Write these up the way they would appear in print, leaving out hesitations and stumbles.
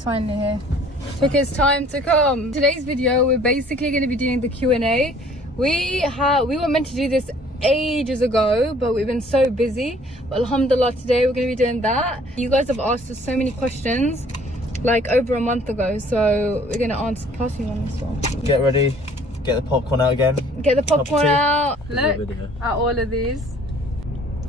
He's finally here. Took his time to come. Today's video, we're basically going to be doing the Q&A. We were meant to do this ages ago, but we've been so busy. But alhamdulillah, today we're going to be doing that. You guys have asked us so many questions like over a month ago, so we're going to answer. Pass you one as well. Get ready. Get the popcorn out again. Get the popcorn out. Look at all of these.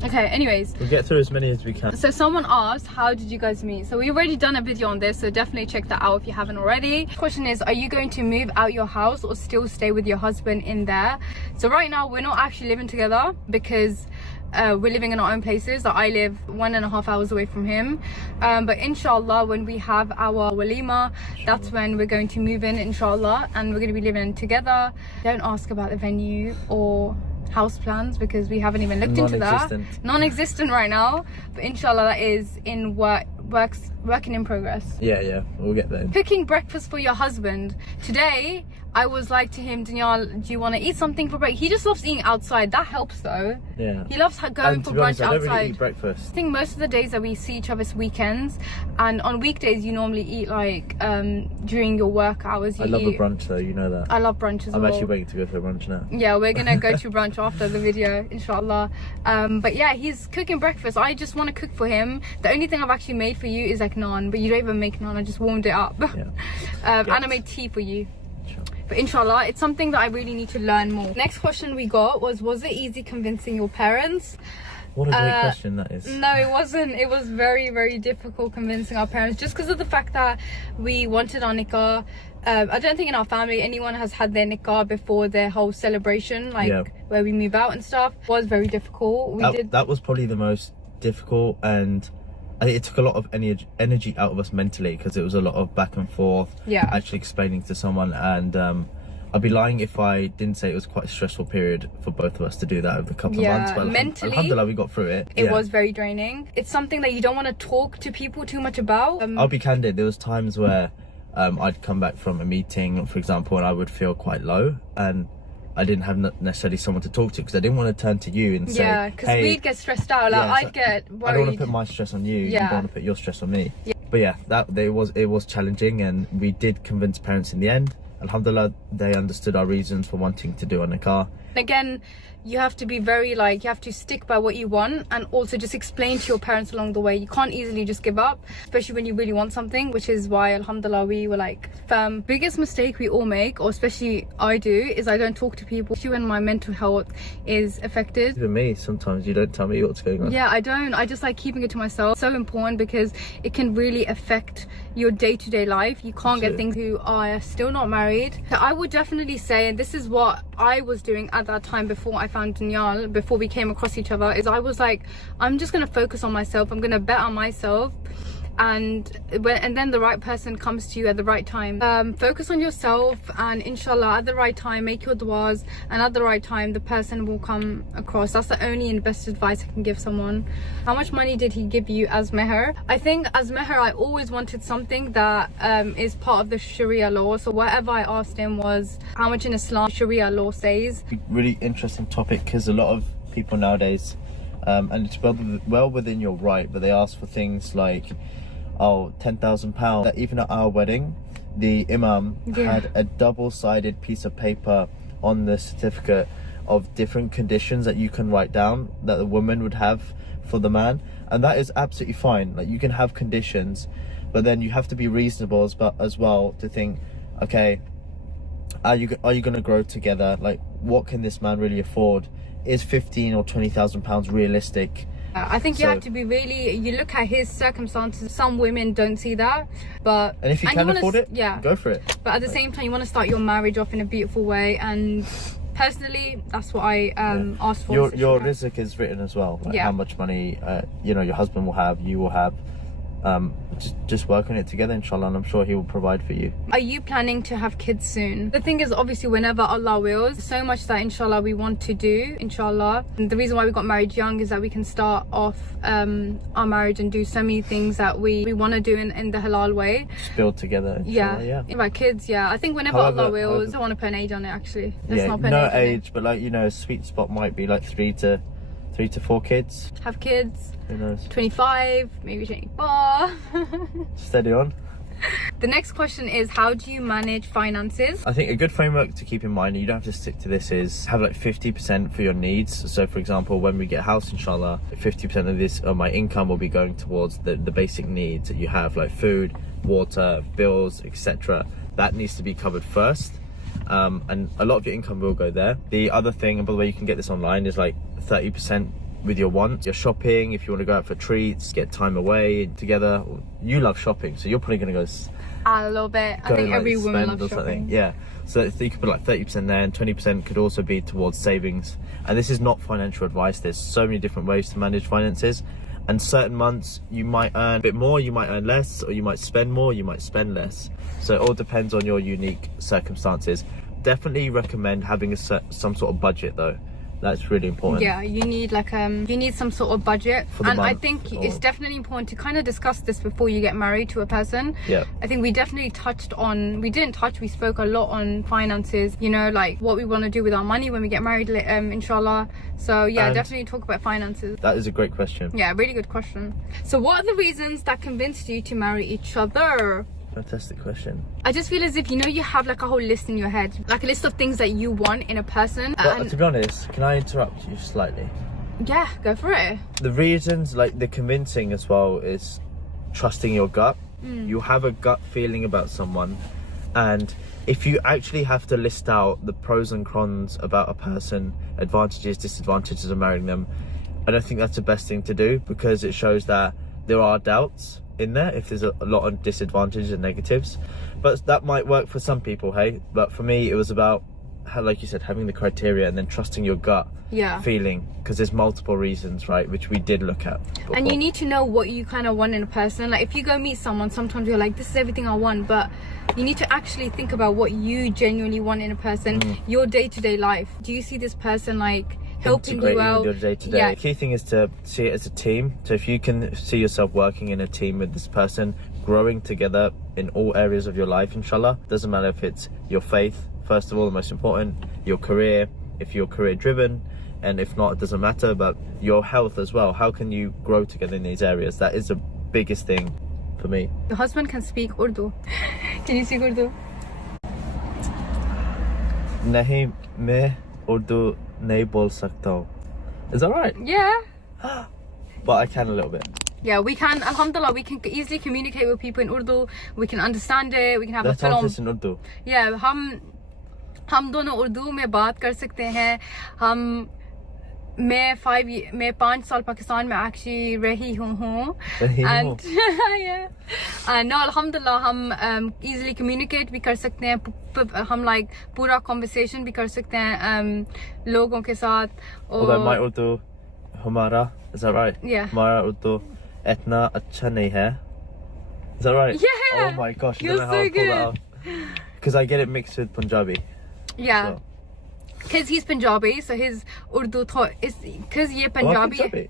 Okay, anyways, we'll get through as many as we can. So someone asked, how did you guys meet? So we've already done a video on this, so definitely check that out if you haven't already. The question is, are you going to move out your house or still stay with your husband in there? So right now we're not actually living together because we're living in our own places. I live 1.5 hours away from him, but inshallah when we have our walima, that's when we're going to move in, inshallah, and we're going to be living together. Don't ask about the venue or house plans because we haven't even looked into that. Non-existent right now, but inshallah that is in working in progress. Yeah, we'll get there. Cooking breakfast for your husband. Today I was like to him, Daniel, do you want to eat something for breakfast? He just loves eating outside. That helps though. Yeah. He loves going for brunch outside. I don't really eat breakfast. I think most of the days that we see each other's weekends, and on weekdays you normally eat like during your work hours. I love a brunch though, you know that. I love brunch as well. I'm actually waiting to go to a brunch now. Yeah, we're gonna go to brunch after the video, inshallah. But yeah, he's cooking breakfast. I just want to cook for him. The only thing I've actually made for you is like naan, but you don't even make naan. I just warmed it up. Yeah. And I made tea for you. Sure. But inshallah, it's something that I really need to learn more. Next question we got was it easy convincing your parents? What a great question that is. No, it wasn't. It was very, very difficult convincing our parents just because of the fact that we wanted our nikah. I don't think in our family anyone has had their nikah before their whole celebration, like where we move out and stuff. It was very difficult. That was probably the most difficult, and I think it took a lot of energy out of us mentally because it was a lot of back and forth. Yeah. Actually explaining to someone, and I'd be lying if I didn't say it was quite a stressful period for both of us to do that over a couple of months. But mentally, alhamdulillah, we got through it. It was very draining. It's something that you don't want to talk to people too much about. I'll be candid. There was times where I'd come back from a meeting, for example, and I would feel quite low, and I didn't have necessarily someone to talk to because I didn't want to turn to you and say, yeah, because hey, we'd get stressed out. Like I'd get worried. I don't want to put my stress on you. You don't want to put your stress on me. Yeah. But yeah, it was challenging, and we did convince parents in the end. Alhamdulillah, they understood our reasons for wanting to do a nikah. Again, you have to be very you have to stick by what you want, and also just explain to your parents along the way. You can't easily just give up, especially when you really want something, which is why alhamdulillah we were like firm. Biggest mistake we all make, or especially I do, is I don't talk to people, especially when my mental health is affected. Even me, sometimes you don't tell me what's going on. Yeah, I don't. I just like keeping it to myself. So important because it can really affect your day-to-day life. You can't get things who are still not married. So I would definitely say, and this is what I was doing at that time before I found Daniel, before we came across each other, is I was like, I'm just gonna focus on myself. I'm gonna bet on myself, and then the right person comes to you at the right time. Focus on yourself, and inshallah at the right time make your duas, and at the right time the person will come across. That's the only and best advice I can give someone. How much money did he give you as Mehr? I think as Mehr I always wanted something that is part of the Sharia law. So whatever I asked him was how much in Islam Sharia law says. Really interesting topic because a lot of people nowadays, and it's well within your right, but they ask for things like, oh, £10,000. Even at our wedding, the imam had a double-sided piece of paper on the certificate of different conditions that you can write down that the woman would have for the man, and that is absolutely fine. Like, you can have conditions, but then you have to be reasonable as well to think, okay, are you going to grow together? Like, what can this man really afford? Is £15,000 or £20,000 realistic? I think you have to be really, you look at his circumstances. Some women don't see that, but and if you can afford it, go for it. But at the same time, you want to start your marriage off in a beautiful way, and personally that's what I asked for. Your rizq is written as well, like how much money your husband will have, you will have. Just work on it together, inshallah, and I'm sure he will provide for you. Are you planning to have kids soon? The thing is, obviously, whenever Allah wills, so much that inshallah we want to do, inshallah. And the reason why we got married young is that we can start off our marriage and do so many things that we want to do in the halal way. Just build together, yeah. About kids, I think whenever Allah wills, I don't want to put an age on it actually. Let's not put no an age, but like, a sweet spot might be like 3 to 4 kids. Have kids. Who knows? 25, maybe 24. Steady on. The next question is, how do you manage finances? I think a good framework to keep in mind, and you don't have to stick to this, is have like 50% for your needs. So for example, when we get a house, inshallah, 50% of this of my income will be going towards the basic needs that you have, like food, water, bills, etc. That needs to be covered first. And a lot of your income will go there. The other thing, and by the way, you can get this online, is like 30% with your wants. Your shopping, if you want to go out for treats, get time away together. You love shopping, so you're probably going to go A little bit. I think every woman loves shopping. Yeah, so you could put like 30% there, and 20% could also be towards savings. And this is not financial advice. There's so many different ways to manage finances, and certain months you might earn a bit more, you might earn less, or you might spend more, you might spend less. So it all depends on your unique circumstances. Definitely recommend having some sort of budget though. That's really important. Yeah, you need like you need some sort of budget, and I think it's definitely important to kind of discuss this before you get married to a person. Yeah, I think we definitely we spoke a lot on finances, you know, like what we want to do with our money when we get married, inshallah. So yeah, and definitely talk about finances. That is a great question. Yeah, really good question. So what are the reasons that convinced you to marry each other? Fantastic question. I just feel as if, you know, you have like a whole list in your head, like a list of things that you want in a person. But to be honest, can I interrupt you slightly? Yeah, go for it. The reasons, like the convincing as well, is trusting your gut. You have a gut feeling about someone, and if you actually have to list out the pros and cons about a person, advantages, disadvantages of marrying them, I don't think that's the best thing to do, because it shows that there are doubts in there if there's a lot of disadvantages and negatives. But that might work for some people, hey, but for me it was about, like you said, having the criteria and then trusting your gut feeling, because there's multiple reasons, right, which we did look at before. And you need to know what you kind of want in a person. Like if you go meet someone, sometimes you're like, this is everything I want, but you need to actually think about what you genuinely want in a person. Your day-to-day life, do you see this person like helping you out? Your day-to-day. Yeah. The key thing is to see it as a team. So if you can see yourself working in a team with this person, growing together in all areas of your life, inshallah, doesn't matter if it's your faith, first of all, the most important, your career, if you're career driven, and if not, it doesn't matter, but your health as well. How can you grow together in these areas? That is the biggest thing for me. Your husband can speak Urdu. Can you speak Urdu? Nahi, मैं उर्दू नहीं बोल सकता हूँ. Is that right? Yeah. But I can a little bit. Yeah, we can, alhamdulillah, we can easily communicate with people in Urdu. We can understand it. We can have a film. In Urdu. Yeah, हम दोनों उर्दू में बात कर सकते हैं. मैं 5 साल पाकिस्तान में actually रही हूँ. And yeah, no, alhamdulillah, हम easily communicate भी कर सकते हैं. हम like पूरा conversation भी कर सकते हैं लोगों के साथ. Although my Urdu, हमारा, is that right? Yeah. हमारा Urdu इतना अच्छा नहीं है. Is that right? Yeah. Oh my gosh, I You're don't know how so I pull that good. off. Because I get it mixed with Punjabi. Yeah. So. Because he's Punjabi, so his Urdu is because ye Punjabi. Punjabi?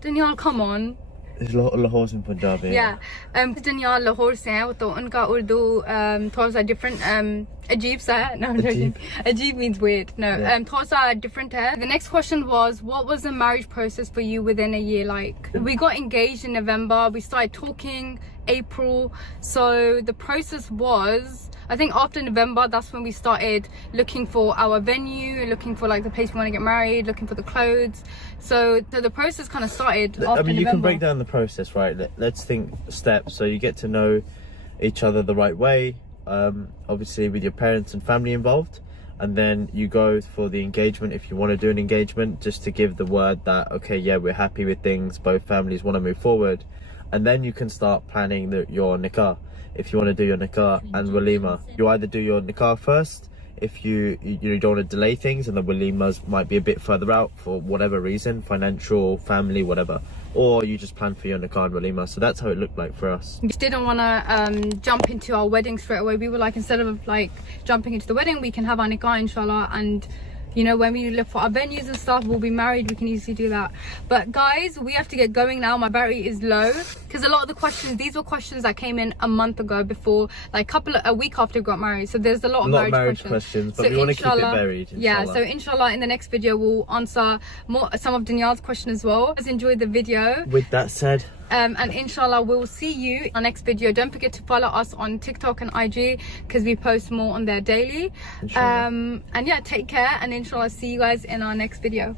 Daniel, come on. There's Lahore's in Punjabi. Yeah. Daniel Lahore से हैं, तो उनका Urdu थोड़ा सा different. Ajeeb सा है. No, Ajeeb means weird. No, yeah. थोड़ा सा different है. The next question was, what was the marriage process for you within a year like? We got engaged in November. We started talking April. So the process was, I think after November, that's when we started looking for our venue, looking for like the place we want to get married, looking for the clothes. So the process kind of started after November. I mean, you can break down the process, right? Let's think steps. So you get to know each other the right way, obviously with your parents and family involved. And then you go for the engagement if you want to do an engagement, just to give the word that, okay, yeah, we're happy with things, both families want to move forward. And then you can start planning your nikah. If you want to do your nikah and walima, you either do your nikah first if you don't want to delay things, and the walimas might be a bit further out for whatever reason, financial, family, whatever, or you just plan for your nikah and walima. So that's how it looked like for us. We just didn't want to jump into our wedding straight away. We were like, instead of like jumping into the wedding, we can have our nikah inshallah, and you know, when we look for our venues and stuff, we'll be married, we can easily do that. But guys, we have to get going now. My battery is low, because a lot of the questions, these were questions that came in a month ago, before like a week after we got married. So there's a lot of marriage questions, but so we want to keep it varied, inshallah. Yeah, so inshallah in the next video we'll answer some of Danielle's questions as well. Guys, enjoyed the video. With that said, and inshallah we'll see you in our next video. Don't forget to follow us on TikTok and IG because we post more on there daily. Inshallah. And yeah, take care, and inshallah see you guys in our next video.